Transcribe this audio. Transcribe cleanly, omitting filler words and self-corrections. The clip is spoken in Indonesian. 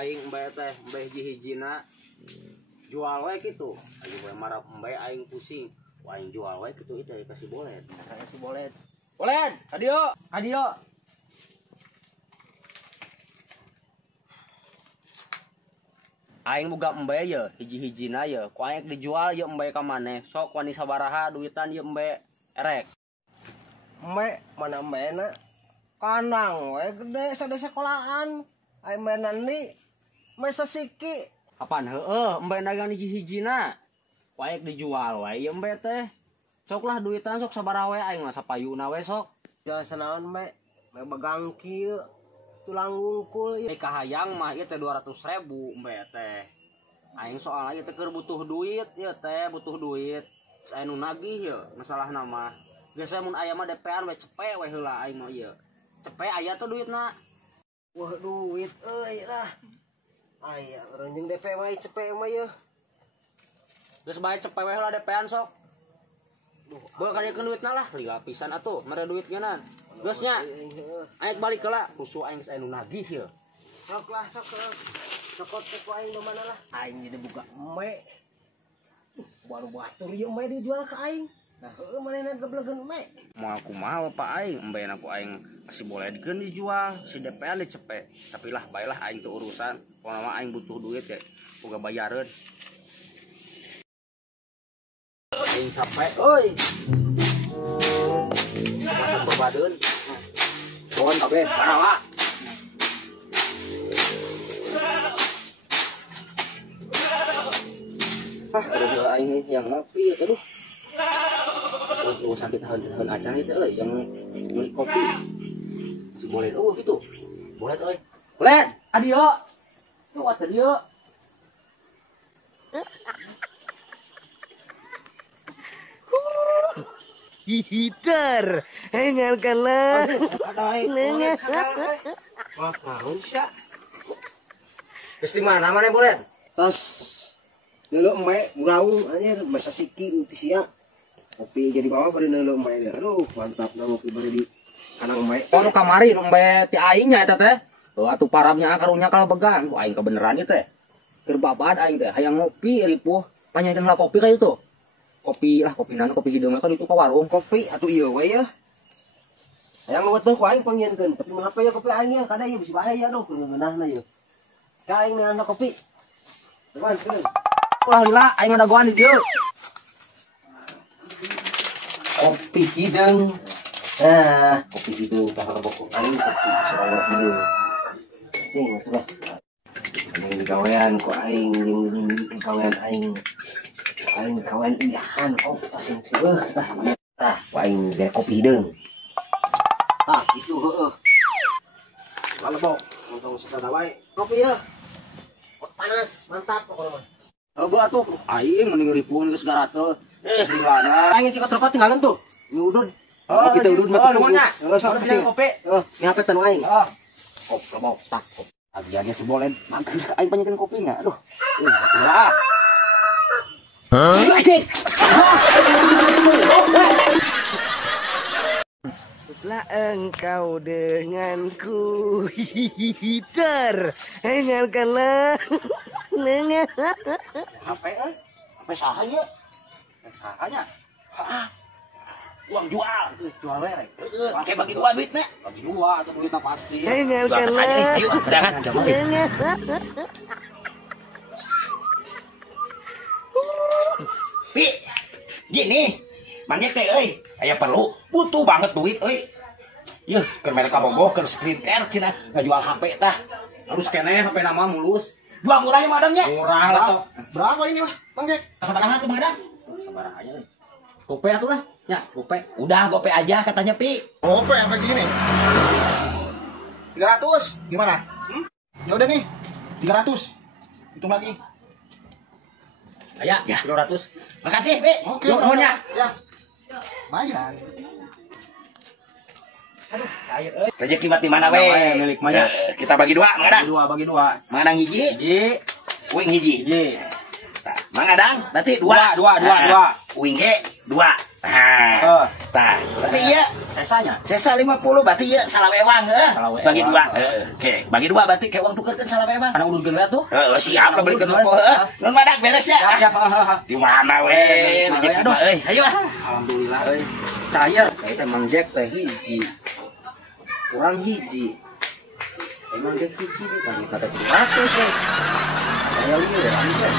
aing embe teh embe hiji-hijina jual we kitu. Ayo we marah embe aing pusing. Aing jual we kitu itu kasih bolet. Kasih bolet. Bolet, adio, adio. Aing boga embe ye hiji-hijina ye. Ku aing dijual ye embe ka maneh. Sok wani sabaraha duitan ye embe erek. Embe mana embena? Kanang we gede sade sekolahan. Aing mainan ni mesa siki. Apaan heueuh embe dagang hiji-hijina. Ku aing dijual we ye embe teh. Sok lah duitan sok sabaraha we aing mah sapayuna we sok. Ya sanaon embe? Embe begang kieu. Tulang wungkul ieu kahayang mah ieu teh 200.000 embe teh. Aing soalna ieu teh keur butuh duit ieu teh, butuh duit. Saya nu nagih ieu masalahna mah. Geus mun aya mah DP-an we cepet we heula aing mah ieu. Cepet aya teh duitna. Wah duit euy lah. Aya urang jeung DP mah cepet mah ieu. Geus bae cepet we heula DP-an sok. Bae kadiekeun duitna lah, liga pisan atuh, mere duit geunan. Geus nya. Aing balik heula, kusu aing geus aya nu nagih ieu. Sok lah sok. Sokot teh ku aing do mana lah. Aing jadi buka embe. Baru batur ieu embe dijual ka aing. Nah, heueuh manehna geblegeun embe. Moal kumaha Pak aing, embena ku aing kasih boletkeun dijual, si DP-an dicepet. Tapi lah baelah aing teu urusan. Pokona mah aing butuh duit ge, boga bayareun. Aing capek euy. Masak babadeun. Pohon kabeh, parawa. Udah aing yang ngopi aduh. Terus sakit heun acan itu euy yang beli kopi. Si bolet gitu. Bolet euy. Bolet, adio. Tuh wat adio. Hihitar, hengalkanlah. Nengen. Wah, naon sia? Geus di mana maneh bolet? Tas neuleuh embe uraung anjir masa siki nu sia. Kopi jadi bawa bari neuleuh embe. Aduh, mantap na ngopi bari di kanang embe. Oh nu kamari nu embe ti aing nya eta teh. Tuh atuh parabnya karunya kalebegan. Aing kebeneran ieu teh. Keur babad aing teh hayang ngopi ripuh. Panyakeun lah kopi ka itu. Kopi lah kopi nana kopi hidung kan itu ke warung Kopi atuh ieu we ya. Hayang nuweuteun ku aing panggieunkeun, tapi mah apa ya kopi aing ya kada ieu bisa bahaya doh geunahna ieu. Ka aing neanna kopi. Teman, keun. Wah lila aing ada goan di dieu. Kopi hidung. Nah, kopi hidung tah bokok aing kopi soalna hidung. Cing atuh lah. Aing digawean ku aing jeung gawean aing. Aing kawan iyahan oh pasang sieuh tah aing ge kopi hidung. Ah, itu heueuh. Lalebok, untung sasada wae. Kopi ya. Panas, mantap pokoknya mah. Gua atuh aing mending ripuhun geus garateul. Gimana? Aing kita coklat tinggalan tuh. Nyudud. Oh, kita udud mah tuh. Heeh, sok bilang kopi. Ngapet tanu aing. Kop lemok tak. Agiannya si bolen mager aing panyakeun kopinya. Aduh. Ulah. Lah engkau denganku, hihitar, hengalkanlah. Nengen. HP saha ieu? Sahanya? Uang jual, jual we. Oke bagi dua duitnya. Bagi dua atau duitnya pasti. Hengalkanlah. Nengen. Pi, gini, banyak teh, aya perlu, butuh banget duit, Yeuh, keur mere kabogoh, keur screen care, cina ngajual HP tah. Harus kene HP nama mulus. Jual murahnya madamnya. Murah lah sok. Berapa ini mah, Bang Jack? Sabaraha tuh madam? Sabaraha aja. Gope atuh lah, nya gope. Udah gope aja katanya Pi. Gope apa gini? 300, gimana? Ya udah nih, 300. Hitung lagi. Aya, Ya. 300. Makasih, Pi. Oke, nuhunnya. ya. Bayar. Aduh, cair euy. Rezeki mati mana we? Milik mana? Kita bagi dua, Mang Adang. Bagi dua. Mang Adang hiji, Hiji, Uing hiji. hiji. Mang Adang, berarti dua. Dua. Uing ge dua. Nah, berarti iya sesanya. Sesa 50 berarti ya salah wewang Salah wewang. bagi dua. Oke, bagi dua berarti kayak uang tukerkeun salah wewang. Karena udah gede tuh. Siap lah belikan rokok. Nun madak beres ya. Siap. Di mana we? Rezeki mah euy. Ayo ah. Alhamdulillah euy. Cair eta Mang Jack teh hiji. Kurang hiji. Emang Jack hiji nih kan kata 300 ya. Saya lihat ya.